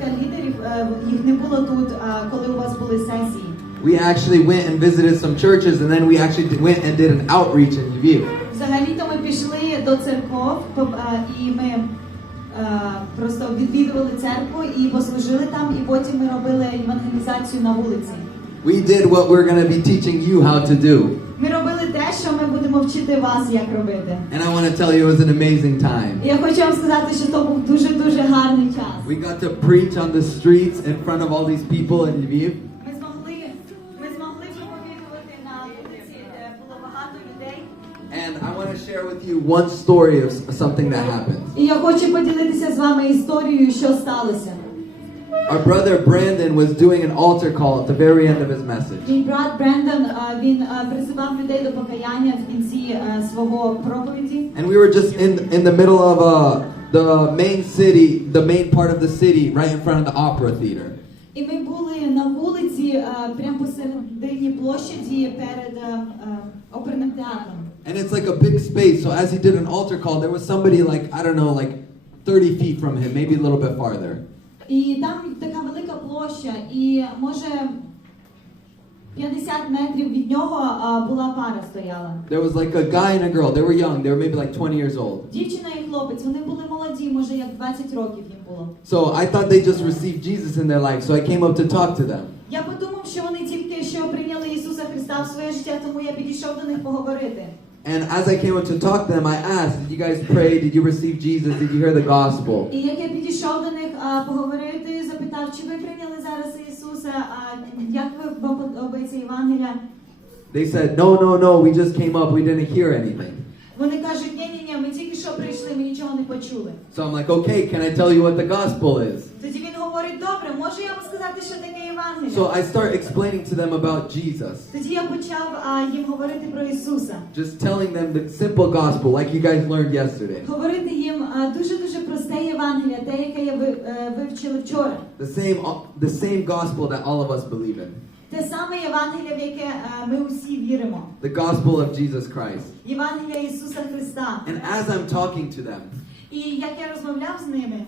декілька лідерів, їх не було тут, коли у вас були сесії. We actually went and visited some churches, and then we actually went and did an outreach in Lviv. Взагалі-то ми пішли до церков, і ми просто відвідували церкву і послужили там, і потім ми робили евангелізацію на вулиці. We did what we're going to be teaching you how to do. Ми робили те, що ми будемо вчити вас, як робити. And I want to tell you it was an amazing time. І я хочу вам сказати, що то був дуже-дуже гарний час. We got to preach on the streets in front of all these people in Lviv. Ми змогли проповідувати на вулиці, де було багато людей. And I want to share with you one story of something that happened. І я хочу поділитися з вами історією, що сталося. Our brother Brandon was doing an altar call at the very end of his message. Мій брат Брендон, він призивав людей до покаяння в кінці свого проповіді. And we were just in the middle of the main city, the main part of the city, right in front of the opera theater. І ми були на вулиці, прямо посередині площаді перед оперним театром. And it's like a big space, so as he did an altar call, there was somebody like, I don't know, like 30 feet from him, maybe a little bit farther. І там така велика площа, і може 50 метрів від нього була пара стояла. There was like a guy and a girl. They were young. They were maybe like 20 years old. Дівчина і хлопець, вони були молоді, може як 20 років їм було. So I thought they just received Jesus in their life, so I came up to talk to them. Я подумав, що вони тільки що прийняли Ісуса Христа в своє життя, тому я підійшов до них поговорити. And as I came up to talk to them, I asked, did you guys pray? Did you receive Jesus? Did you hear the gospel? І як я підійшов до них поговорити, запитав, чи ви прийняли зараз Ісуса, як вам подобається Євангелія? They said, no, we just came up, we didn't hear anything. Вони кажуть, ні, ми тільки що прийшли, ми нічого не почули. So I'm like, okay, can I tell you what the gospel is? Тоді він говорить, добре, можу я вам сказати, що таке Євангелія? So I start explaining to them about Jesus. Тоді я почав їм говорити про Ісуса. Just telling them the simple gospel, like you guys learned yesterday. Говорити їм дуже-дуже просте Євангелія, те, яке я вивчили вчора. The same gospel that all of us believe in. Те саме Євангелія, в яке ми усі віримо. The gospel of Jesus Christ. Євангелія Ісуса Христа. And as I'm talking to them, І як я розмовляв з ними,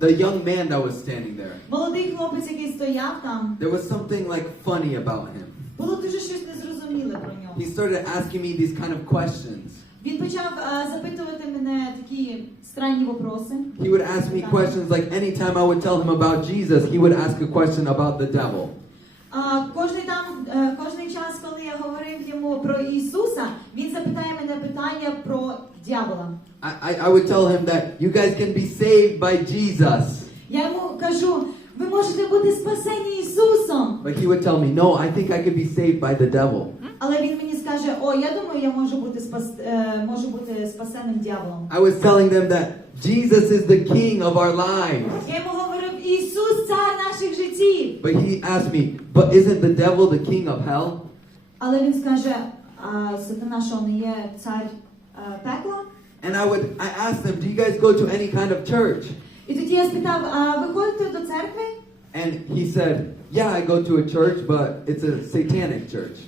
the young man that was standing there, молодий хлопець, який стояв там, there was something like funny about him. було дуже щось незрозуміле про нього. He started asking me these kind of questions. Він почав запитувати мене такі странні вопроси. He would ask me questions like anytime I would tell him about Jesus, he would ask a question about the devil. Кожний час, коли я говорив йому про Ісуса, він запитає мене питання про дьявола. I would tell him that you guys can be saved by Jesus. Я йому кажу, ви можете бути спасені Ісусом. But he would tell me, no, I think I could be saved by the devil. Але він мені скаже, я думаю, я можу бути спасеним дьяволом. I was telling them that Jesus is the king of our lives. Я йому говорив, Ісус цар наших життів. But he asked me, but isn't the devil the king of hell? Але він скаже, сатана, що не є цар пекла? And I asked them, do you guys go to any kind of church? І тоді я спитав, ви ходите до церкви? And he said, yeah, I go to a church, but it's a satanic church.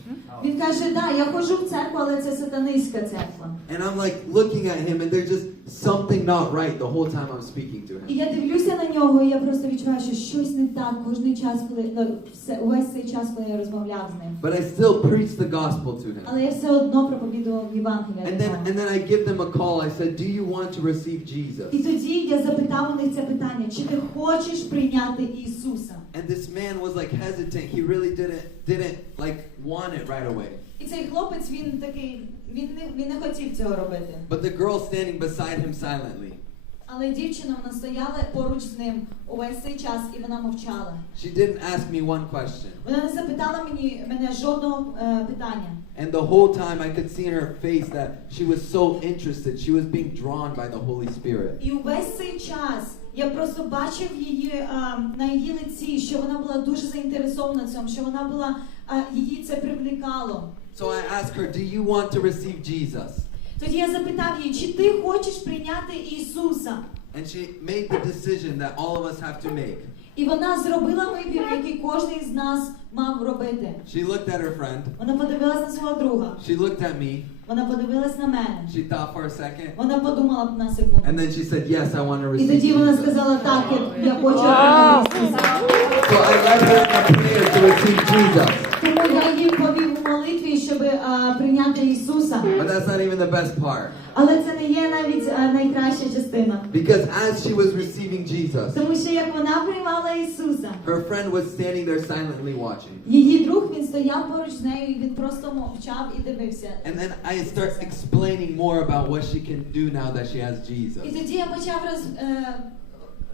Він каже, я ходжу в церкву, але це сатанинська церква. And I'm like looking at him, and there's just something not right the whole time I'm speaking to him. І я дивлюся на нього, і я просто відчуваю, що щось не так кожний час, увесь цей час, коли я розмовляв з ним. But I still preach the gospel to him. Але я все одно проповідував Євангелія. And then I give them a call. I said, do you want to receive Jesus? І тоді я запитав у них це питання, чи ти хочеш прийняти Ісуса? And this man was like hesitant. He really didn't like want it right away. І цей хлопець, він такий, він не хотів цього робити. But the girl standing beside him silently. Але дівчина, вона стояла поруч з ним увесь цей час, і вона мовчала. She didn't ask me one question. Вона не запитала мене жодного питання. And the whole time I could see in her face that she was so interested. She was being drawn by the Holy Spirit. І увесь цей час я просто бачив її на її лиці, що вона була дуже заінтересована цьому, що вона була, її це привлекало. So I asked her, do you want to receive Jesus? Тоді я запитав її, чи ти хочеш прийняти Ісуса? And she made the decision that all of us have to make. І вона зробила вибір, який кожен з нас мав робити. She looked at her friend. Вона подивилась на свого друга. She looked at me. Вона подивилась на мене. She thought for a second. Вона подумала на секунду. And then she said, yes, I want to І receive тоді вона Jesus. сказала, так, я хочу прийняти her in a prayer to receive Jesus. Тому я її повів у молитві, щоб прийняти Ісуса. But that's not even the best part. Але це не є навіть найкраща частина. Because as she was receiving Jesus, Тому що як вона приймала Ісуса, her friend was standing there silently watching. її друг, він стояв поруч з нею, і він просто мовчав і дивився. And then I start explaining more about what she can do now that she has І Jesus. тоді я почав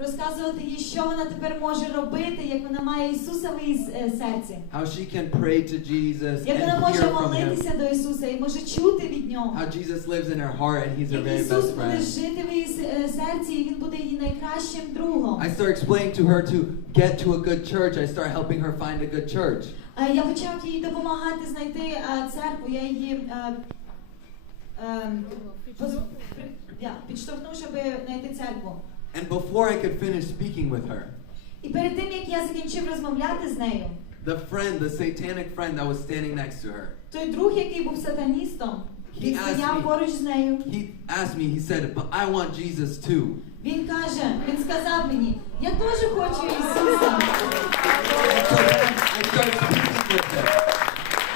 розказувати їй, що вона тепер може робити, як вона має Ісуса в її серці. How she can pray to Jesus Як and вона hear може from him. молитися до Ісуса і може чути від Нього. How Jesus lives in her heart and he's her Як very Ісус best буде friend. жити в її серці, і Він буде її найкращим другом. I start explaining to her to get to a good church. I start helping her find a good church. Я почав їй допомагати знайти церкву. Я її підштовхнув, щоб знайти церкву. And before I could finish speaking with her, І перед тим, як я закінчив розмовляти з нею, the friend, the satanic friend that was standing next to her, той друг, який був сатаністом, він He asked стояв me- поруч з нею. he asked me, he said, but I want Jesus too. Він сказав мені, я теж хочу Ісуса. I start speaking with him.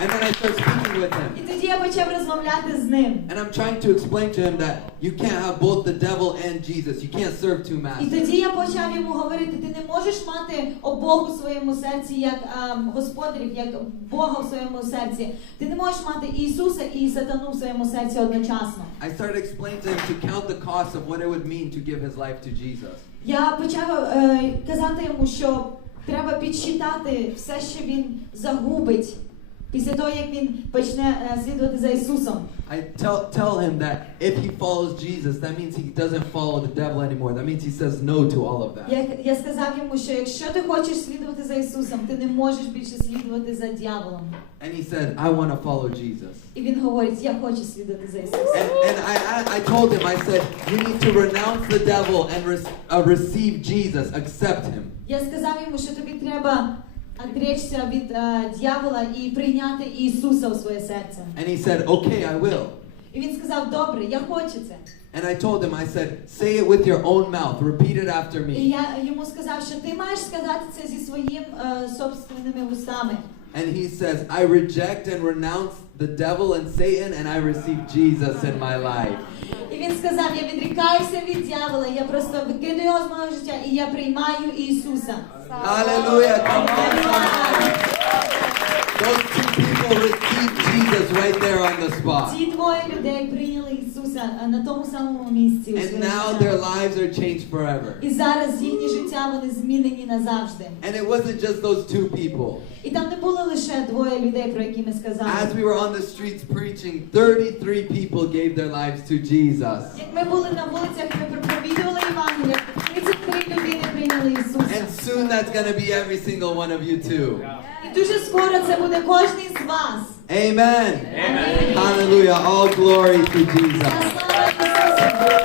And then I start speaking with him. І тоді я почав розмовляти з ним. And I'm trying to explain to him that you can't have both the devil and Jesus. You can't serve two І masters. тоді я почав йому говорити, ти не можеш мати обох у своєму серці, як господарів, як Бога в своєму серці. Ти не можеш мати і Ісуса, і сатану в своєму серці одночасно. I started explaining to him to count the cost of what it would mean to give his life to Jesus. Я почав казати йому, що треба підсчитати все, що він загубить після того, як він почне слідувати за Ісусом. I tell him that if he follows Jesus, that means he doesn't follow the devil anymore. That means he says no to all of that. Я сказав йому, що якщо ти хочеш слідувати за Ісусом, ти не можеш більше слідувати за дьяволом. And he said, I want to follow Jesus. І він говорить, я хочу слідувати за Ісусом. And I told him, I said, you need to renounce the devil and receive Jesus, accept him. Я сказав йому, що тобі треба отречься від дьявола і прийняти Ісуса у своє серце. And he said, okay, I will. І він сказав, добре, я хочу це. And I told him, I said, say it with your own mouth, repeat it after І me. я йому сказав, що ти маєш сказати це зі своїм собственними вустами. And he says, I reject and renounce the devil and Satan, and I receive Jesus in my life. І він сказав, я відрікаюся від дьявола, я просто викидаю його з мого життя, і я приймаю Ісуса. Hallelujah, come on. Those two people received Jesus right there on the spot. Ці двоє людей прийняли Ісуса на тому самому місці у And своєму now житті. their lives are changed forever. І зараз їхні життя, вони змінені назавжди. And it wasn't just those two people. І там не було лише двоє людей, про які ми сказали. As we were on the streets preaching, 33 people gave their lives to Jesus. Як ми були на вулицях, ми проповідували Євангелія, 33 людини прийняли Ісуса. And soon that's going to be every single one of you too. І дуже скоро це буде кожний з вас. Amen. Амінь. Hallelujah. All glory to Jesus. Слава Ісусу!